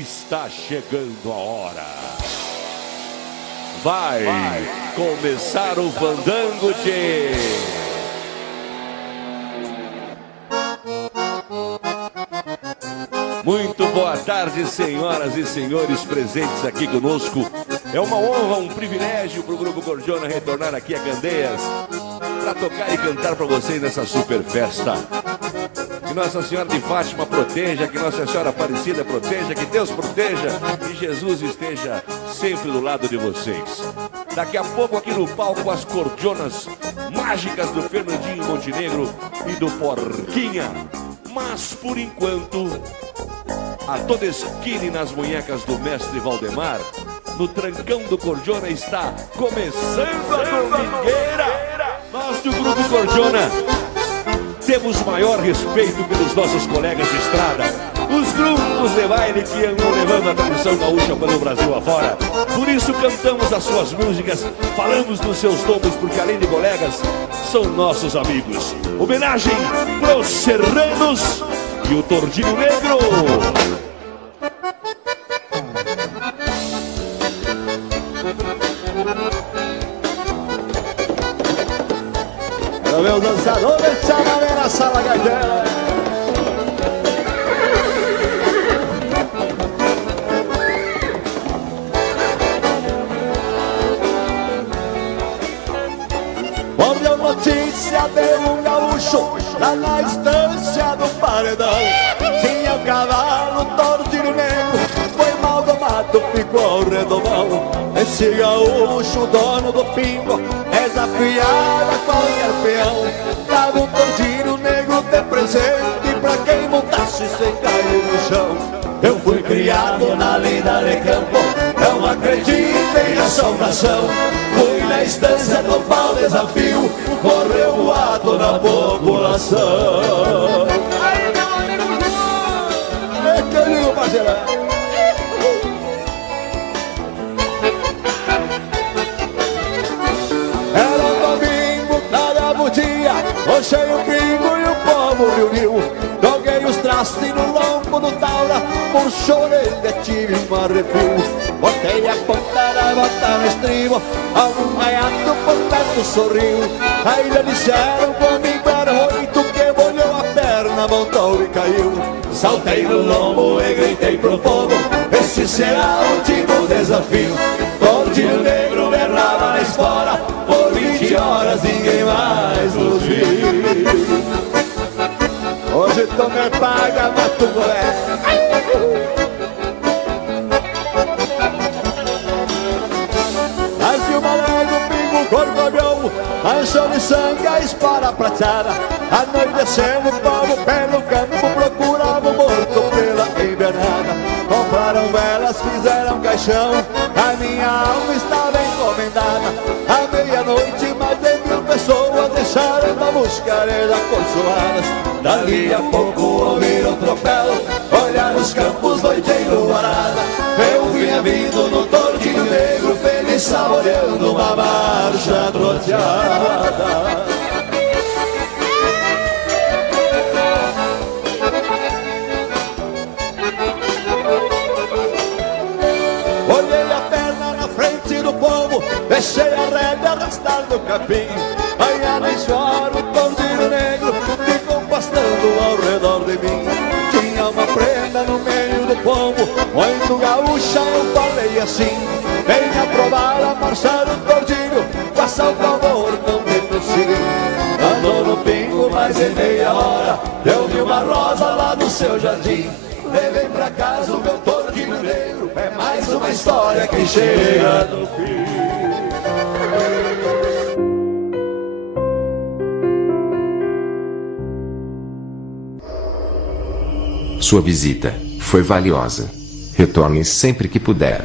está chegando a hora. Vai começar o fandango de... Muito boa tarde, senhoras e senhores presentes aqui conosco. É uma honra, um privilégio para o Grupo Gordiona retornar aqui a Candeias para tocar e cantar para vocês nessa super festa. Que Nossa Senhora de Fátima proteja, que Nossa Senhora Aparecida proteja, que Deus proteja e Jesus esteja sempre do lado de vocês. Daqui a pouco aqui no palco as cordionas mágicas do Fernandinho Montenegro e do Porquinha. Mas por enquanto, a toda esquina e nas munhecas do mestre Valdemar, no trancão do Cordiona está começando a domingueira. Nós do Grupo Cordiona temos maior respeito pelos nossos colegas de estrada, os grupos de baile que andam levando a tradição gaúcha pelo Brasil afora. Por isso cantamos as suas músicas, falamos dos seus tombos, porque além de colegas, são nossos amigos. Homenagem pros serranos e o Tordinho Negro. Meus dançadores, chamam na sala gaiteira. Quando deu notícia de um gaúcho lá na estância do paredão, tinha um cavalo Tordinho Negro, foi mal domado, ficou ao redomão. Esse gaúcho, dono do pingo, desafiava qualquer peão, dava um Tordinho Negro de presente pra quem montasse sem cair no chão. Eu fui criado na lida de campo, não acreditem na assombração. Fui na estância do pau desafio, correu o ato na população. É que eu digo, parceira. Puxei o pingo e o povo reuniu, joguei os trastes no lombo do taura, puxou a orelha, tive um arrepio. Botei a ponta da bota no estribo, algum gaiato por perto sorriu. Aí lhe disseram comigo era 8, que molhou a perna, montou e caiu. Saltei no lombo e gritei pro povo, esse será o último desafio. Tordinho Negro berrava na espora, por 20 horas ninguém mais nos viu. Hoje tu me paga, mato golé. Aí que o malandro pingo corcoviou, manchou de sangue a espora prateada. Anoitecendo o povo pelo campo, procurava o morto pela invernada. Compraram velas, fizeram caixão, a minha alma estava encomendada. À meia-noite mais de 1000 pessoas deixaram da muscareira consoadas. Dali a pouco ouviram tropel, olhar os campos, noite enluarada. Eu vinha vindo no Tordinho Negro, feliz saboreando uma marcha troteada. Deixei a rédea arrastando o capim, banhado em suor o Tordinho Negro ficou pastando ao redor de mim. Tinha uma prenda no meio do pombo, muito gaúcha, eu falei assim: venha provar a marcha do Tordinho, faça o favor, não me precise. Andou no pingo mais de meia hora, deu-me uma rosa lá no seu jardim. Levei pra casa o meu Tordinho Negro, é mais uma história que chega no fim. Sua visita foi valiosa. Retorne sempre que puder.